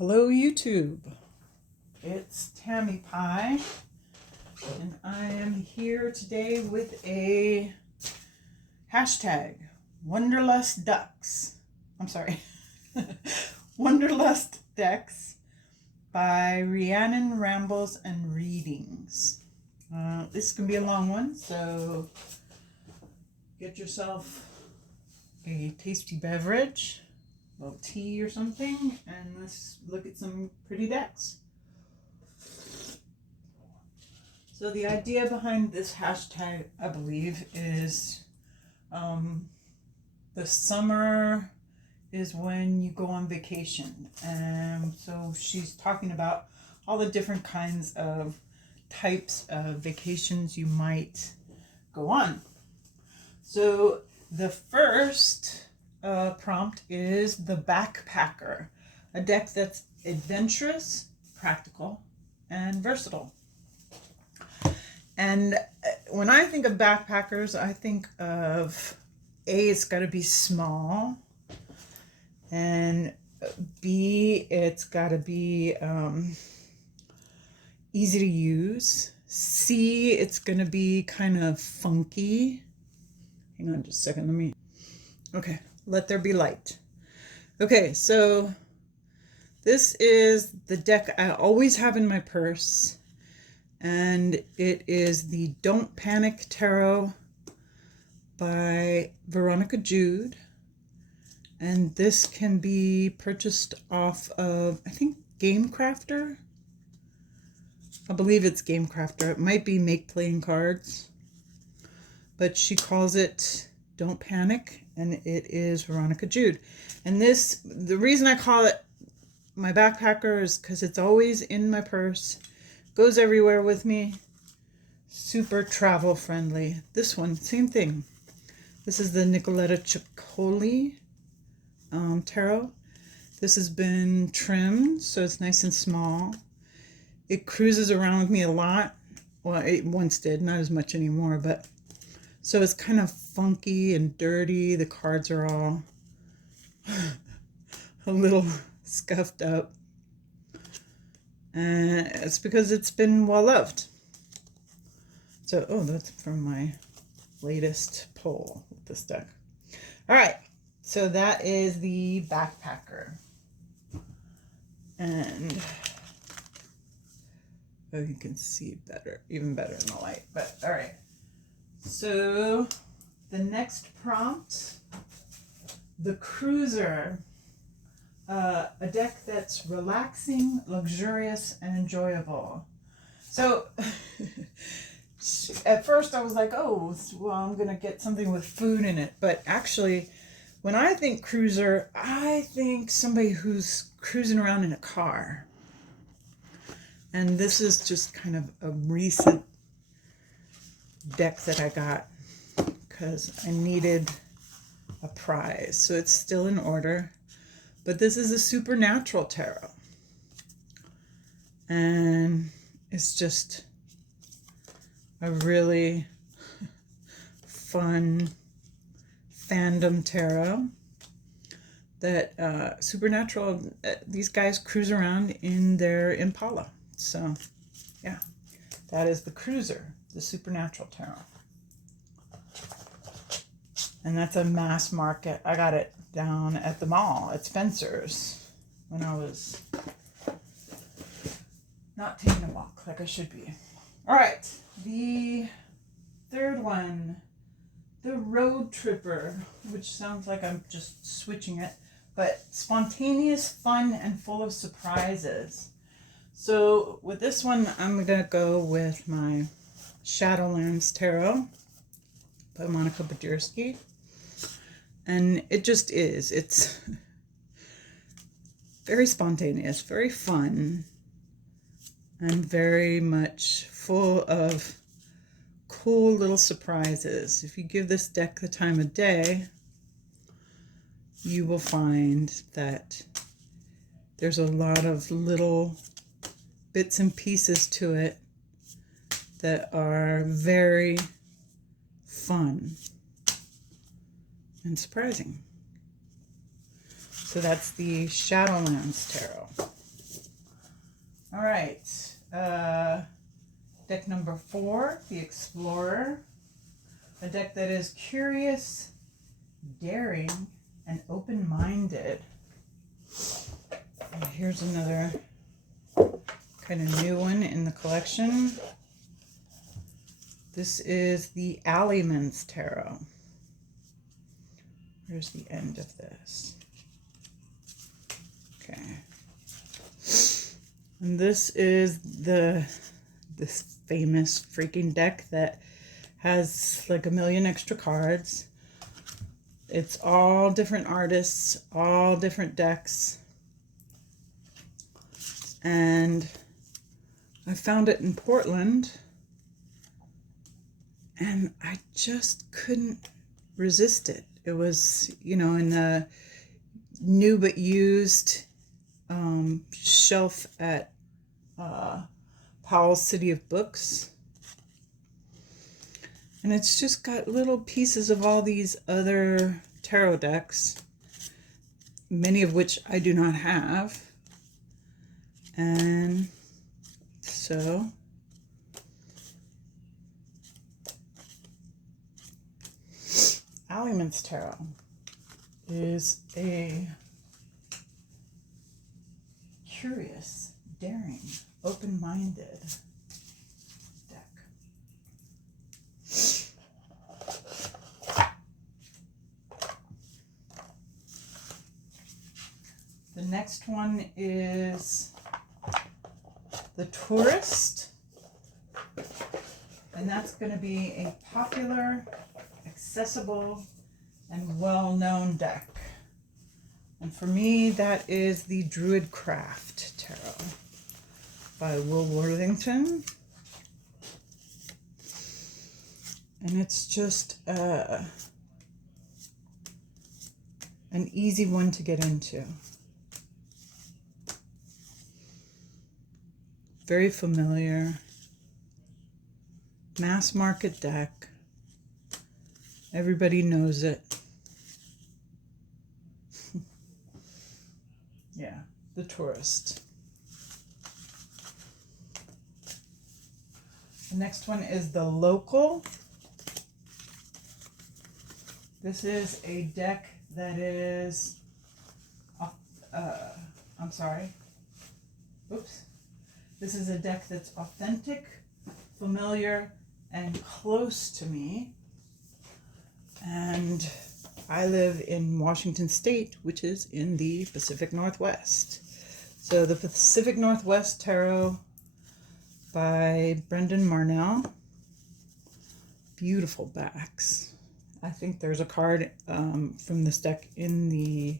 Hello YouTube, it's Tammy Pie, and I am here today with a hashtag Wanderlust Ducks. I'm sorry, Wanderlust Decks by Rhiannon Rambles and Readings. This can be a long one, so get yourself a tasty beverage, a little tea or something, and let's look at some pretty decks. So the idea behind this hashtag, I believe, is the summer is when you go on vacation. And so she's talking about all the different kinds of types of vacations you might go on. So the first prompt is the Backpacker, a deck that's adventurous, practical, and versatile. And when I think of backpackers, I think of it's got to be small, and B, it's got to be easy to use. C, it's going to be kind of funky. Hang on just a second, okay, let there be light. Okay, so this is the deck I always have in my purse, and it is the Don't Panic Tarot by Veronica Jude, and this can be purchased off of, I think, Game Crafter. I believe it's Game Crafter. It might be Make Playing Cards, but she calls it Don't Panic, and it is Veronica Jude. And this, the reason I call it my backpacker is because it's always in my purse, goes everywhere with me, super travel friendly. This one, same thing. This is the Nicoletta Ceccoli tarot. This has been trimmed, so it's nice and small. It cruises around with me a lot. Well, it once did, not as much anymore, but so it's kind of funky and dirty. The cards are all a little scuffed up. And it's because it's been well loved. So, oh, that's from my latest poll with this deck. All right, so that is the Backpacker. And oh, you can see better, even better in the light, but all right. So the next prompt, the Cruiser, a deck that's relaxing, luxurious, and enjoyable. So at first I was like, oh, well, I'm going to get something with food in it. But actually, when I think cruiser, I think somebody who's cruising around in a car. And this is just kind of a recent deck that I got because I needed a prize. So it's still in order. But this is a supernatural tarot. And it's just a really fun fandom tarot that supernatural, these guys cruise around in their Impala. So yeah, that is the Cruiser, the Supernatural Tarot. And that's a mass market. I got it down at the mall at Spencer's when I was not taking a walk like I should be. All right, the third one, the Roadtripper, which sounds like I'm just switching it, but spontaneous, fun, and full of surprises. So with this one, I'm going to go with my Shadowlands Tarot by Monica Bodirski. And it just is. It's very spontaneous, very fun, and very much full of cool little surprises. If you give this deck the time of day, you will find that there's a lot of little bits and pieces to it that are very fun and surprising. So that's the Shadowlands Tarot. All right. Deck number 4, the Explorer. A deck that is curious, daring, and open-minded. And here's another kind of new one in the collection. This is the Alleyman's Tarot. Where's the end of this? Okay. And this is this famous freaking deck that has like a million extra cards. It's all different artists, all different decks. And I found it in Portland, and I just couldn't resist it. It was, you know, in the new but used shelf at Powell's City of Books. And it's just got little pieces of all these other tarot decks, many of which I do not have. And so Alleyman's Tarot is a curious, daring, open-minded deck. The next one is the Tourist, and that's going to be a popular, accessible, and well-known deck. And for me, that is the Druidcraft Tarot by Will Worthington. And it's just an easy one to get into. Very familiar. Mass market deck. Everybody knows it. Yeah, the Tourist. The next one is the Local. This is a deck that is, This is a deck that's authentic, familiar, and close to me. And I live in Washington State, which is in the Pacific Northwest. So the Pacific Northwest Tarot by Brendan Marnell. Beautiful backs. I think there's a card from this deck in the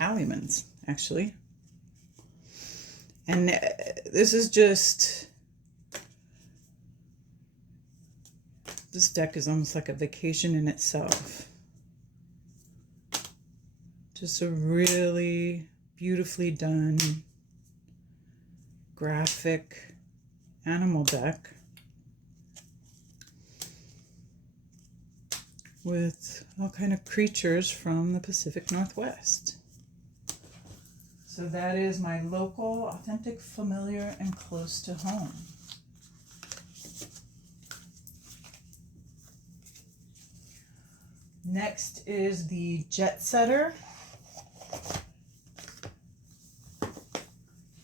Alleyman's, actually. And this is just, this deck is almost like a vacation in itself. Just a really beautifully done graphic animal deck with all kind of creatures from the Pacific Northwest. So that is my Local, authentic, familiar, and close to home. Next is the Jet Setter.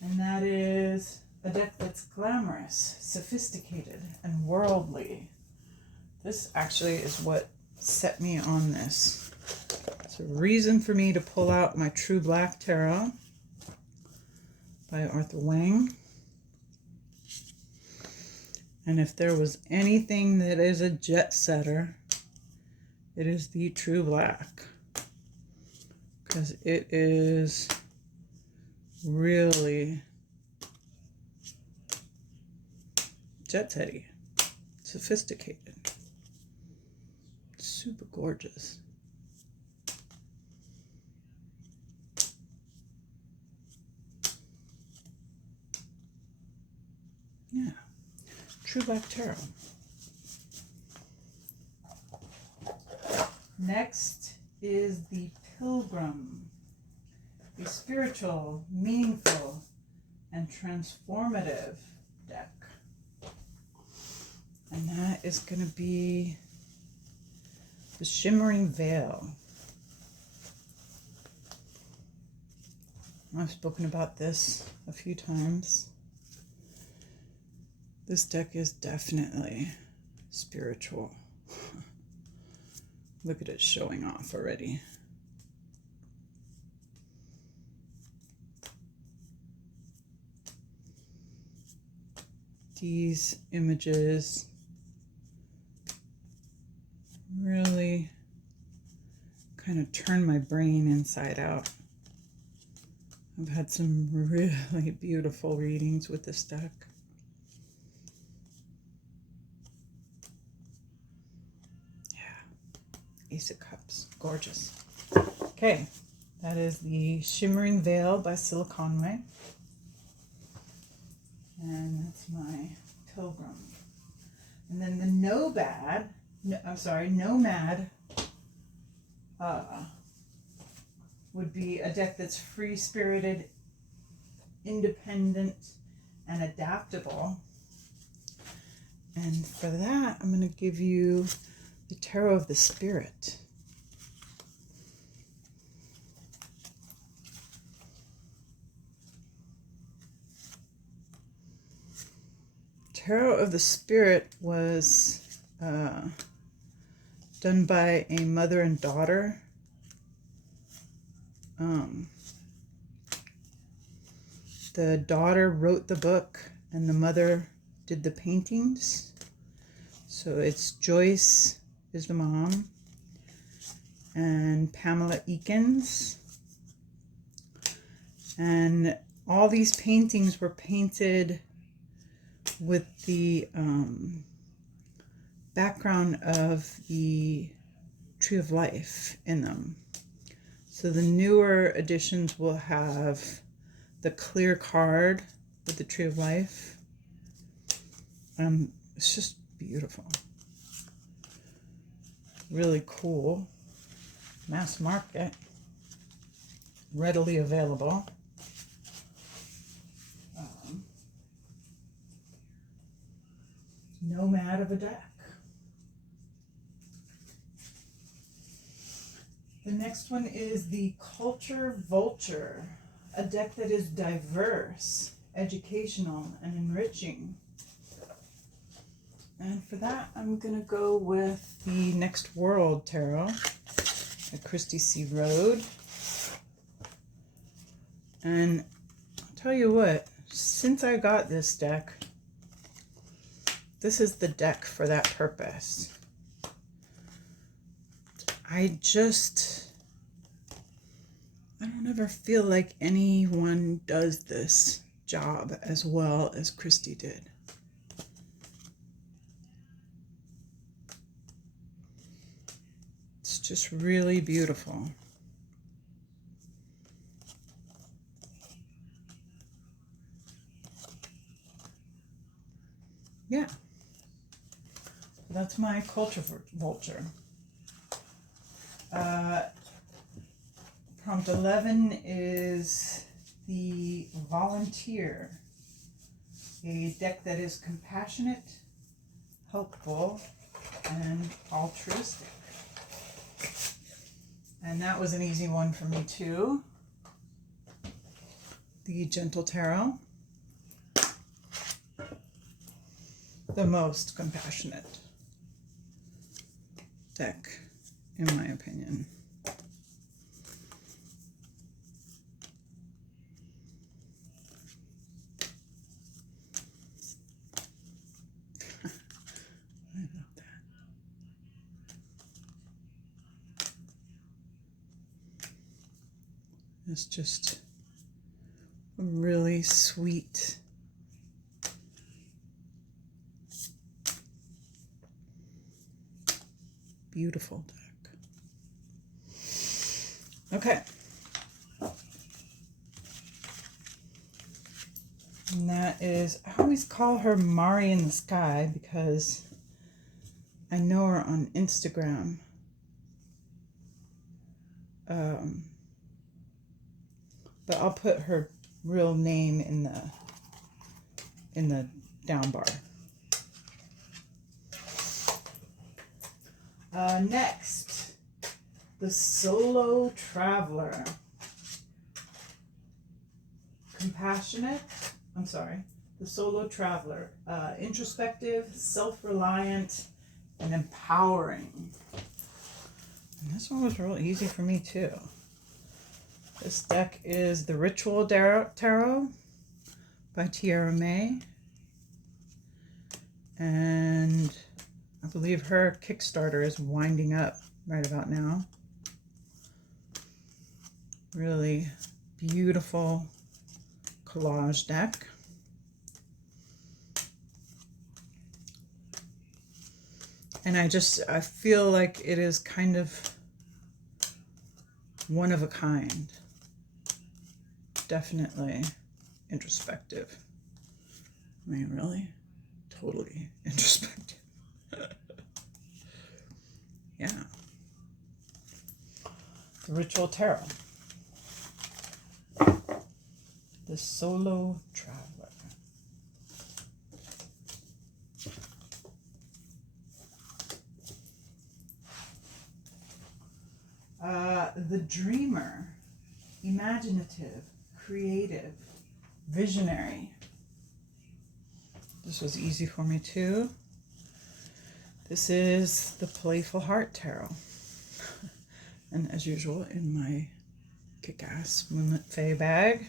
And that is a deck that's glamorous, sophisticated, and worldly. This actually is what set me on this. It's a reason for me to pull out my True Black Tarot by Arthur Wang. And if there was anything that is a jet setter, it is the True Black, because it is really jet setty, sophisticated, super gorgeous. Yeah, True Black Tarot. Next is the Pilgrim. a spiritual, meaningful, and transformative deck. And that is going to be the Shimmering Veil. I've spoken about this a few times. This deck is definitely spiritual. Look at it showing off already. These images really kind of turn my brain inside out. I've had some really beautiful readings with this deck. Yeah, Ace of Cups, gorgeous. Okay, that is the Shimmering Veil by Cilla Conway. And that's my Pilgrim. And then the Nomad would be a deck that's free-spirited, independent, and adaptable. And for that, I'm going to give you the Tarot of the Spirit. Tarot of the Spirit was done by a mother and daughter. The daughter wrote the book and the mother did the paintings. So it's Joyce is the mom and Pamela Eakins. And all these paintings were painted with the background of the Tree of Life in them. So the newer editions will have the clear card with the Tree of Life. It's just beautiful. Really cool. Mass market. Readily available. Nomad of a deck. The next one is the Culture Vulture, a deck that is diverse, educational, and enriching. And for that, I'm going to go with the Next World Tarot at Christie C. Road. And I'll tell you what, since I got this deck, this is the deck for that purpose. I don't ever feel like anyone does this job as well as Christie did. It's just really beautiful. Yeah. That's my Culture Vulture. Prompt 11 is the Volunteer, a deck that is compassionate, helpful, and altruistic. And that was an easy one for me too. The Gentle Tarot, the most compassionate deck, in my opinion. I love that. It's just a really sweet, beautiful deck. Okay. And that is, I always call her Mari in the Sky because I know her on Instagram. but I'll put her real name in the down bar. Next, the Solo Traveler. The Solo Traveler. Introspective, self-reliant, and empowering. And this one was real easy for me too. This deck is the Ritual Tarot by Tiara May. And I believe her Kickstarter is winding up right about now. Really beautiful collage deck. And I feel like it is kind of one of a kind. Definitely introspective. I mean, really? Totally introspective. Yeah. The Ritual Tarot. The Solo Traveler. The Dreamer. Imaginative, creative, visionary. This was easy for me too. This is the Playful Heart Tarot. And as usual, in my kick-ass Moonlit Fae bag.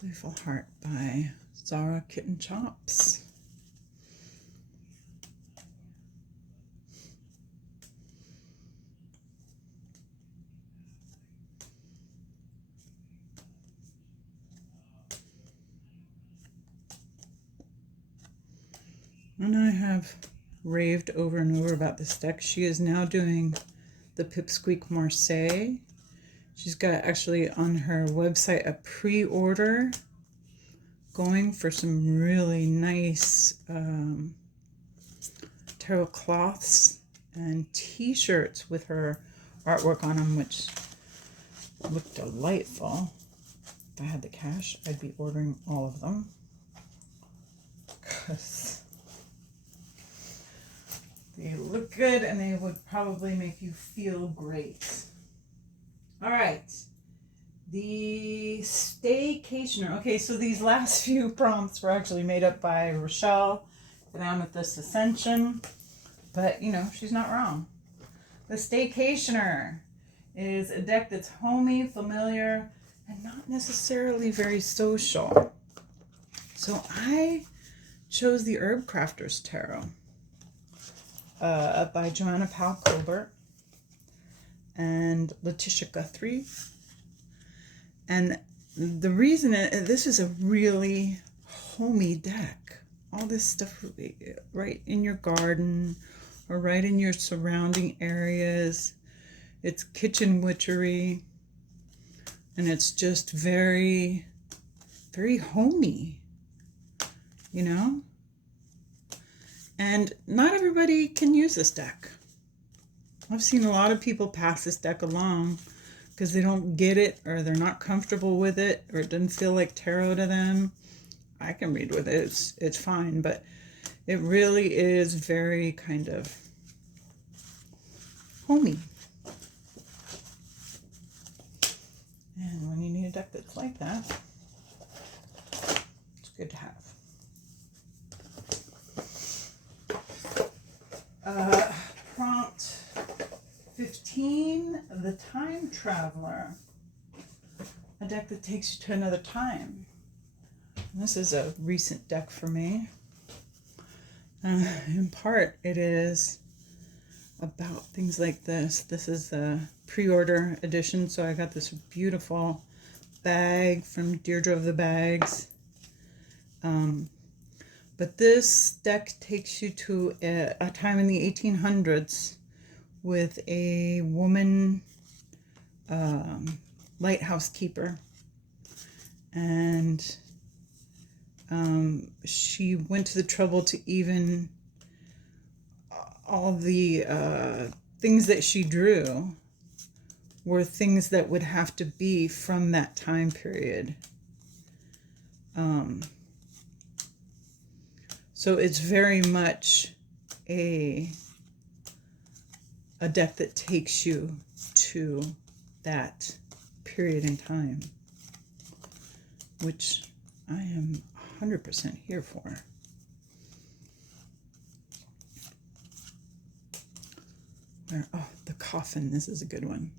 Playful Heart by Zara Kitten Chops. And I have raved over and over about this deck. She is now doing the Pipsqueak Marseille. She's got actually on her website a pre-order going for some really nice tarot cloths and t-shirts with her artwork on them, which look delightful. If I had the cash, I'd be ordering all of them. 'Cause they look good and they would probably make you feel great. All right. The Staycationer. Okay, so these last few prompts were actually made up by Rochelle at Amethyst Ascension. But, you know, she's not wrong. The Staycationer is a deck that's homey, familiar, and not necessarily very social. So I chose the Herb Crafters Tarot by Joanna Powell Colbert and Letitia Guthrie. And the reason this is a really homey deck. All this stuff right in your garden or right in your surrounding areas. It's kitchen witchery. And it's just very, very homey, you know? And not everybody can use this deck. I've seen a lot of people pass this deck along because they don't get it or they're not comfortable with it or it doesn't feel like tarot to them. I can read with it. It's fine, but it really is very kind of homey. And when you need a deck that's like that, it's good to have. Prompt 15, the Time Traveler. A deck that takes you to another time. And this is a recent deck for me. In part, it is about things like this. This is a pre-order edition, so I got this beautiful bag from Deirdre of the Bags. But this deck takes you to a time in the 1800s with a woman lighthouse keeper. And she went to the trouble to even all the things that she drew were things that would have to be from that time period. So it's very much a deck that takes you to that period in time, which I am 100% here for. Oh, the coffin. This is a good one.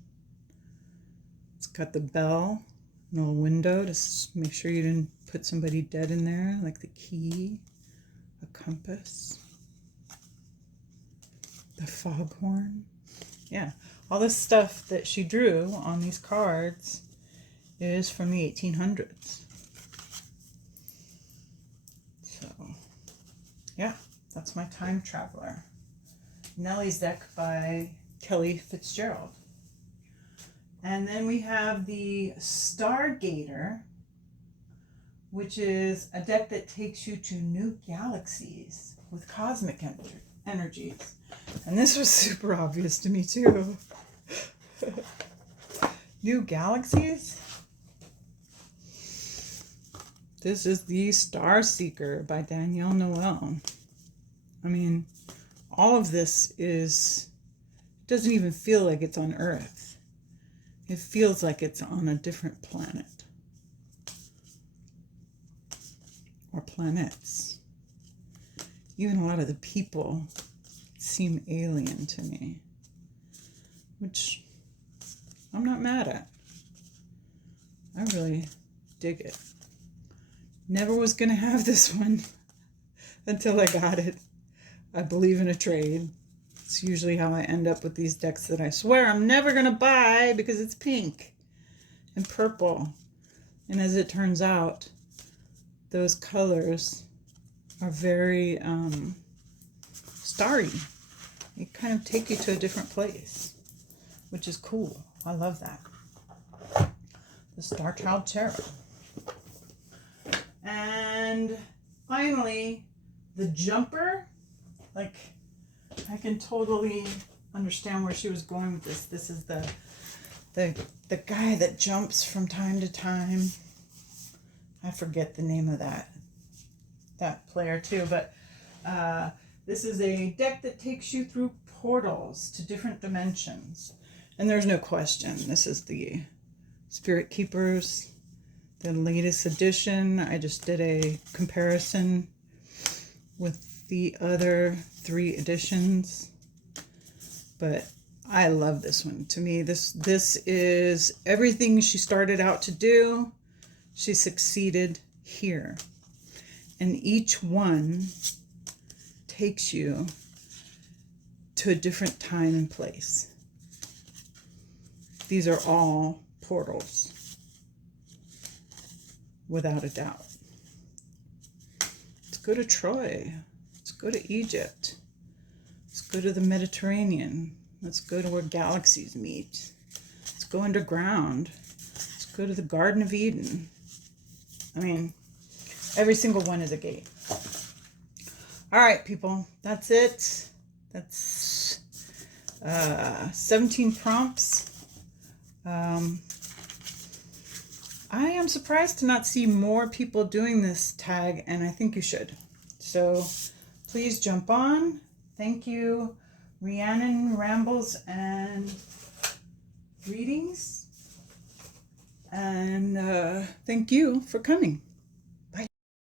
It's got the bell, and a little window to make sure you didn't put somebody dead in there, like the key, a compass, the foghorn. Yeah, all this stuff that she drew on these cards is from the 1800s. So, yeah, that's my time traveler. Nellie's deck by Kelly Fitzgerald. And then we have the Stargater, which is a deck that takes you to new galaxies with cosmic energies. And this was super obvious to me too. New galaxies? This is the Star Seeker by Danielle Noel. I mean, all of this doesn't even feel like it's on Earth. It feels like it's on a different planet. Or planets. Even a lot of the people seem alien to me, which I'm not mad at. I really dig it. Never was going to have this one until I got it. I believe in a trade. It's usually how I end up with these decks that I swear I'm never going to buy because it's pink and purple. And as it turns out, those colors are very starry. They kind of take you to a different place, which is cool. I love that. The Star Child Tarot. And finally, the Jumper. Like, I can totally understand where she was going with this. This is the guy that jumps from time to time. I forget the name of that player too, but this is a deck that takes you through portals to different dimensions. And there's no question, this is the Spirit Keepers, the latest edition. I just did a comparison with the other 3 editions, but I love this one. To me, this is everything she started out to do. She succeeded here, and each one takes you to a different time and place. These are all portals, without a doubt. Let's go to Troy. Let's go to Egypt. Let's go to the Mediterranean. Let's go to where galaxies meet. Let's go underground. Let's go to the Garden of Eden. I mean, every single one is a gate. All right, people, that's it. That's 17 prompts. I am surprised to not see more people doing this tag, and I think you should. So please jump on. Thank you, Rhiannon Rambles and Readings. And thank you for coming.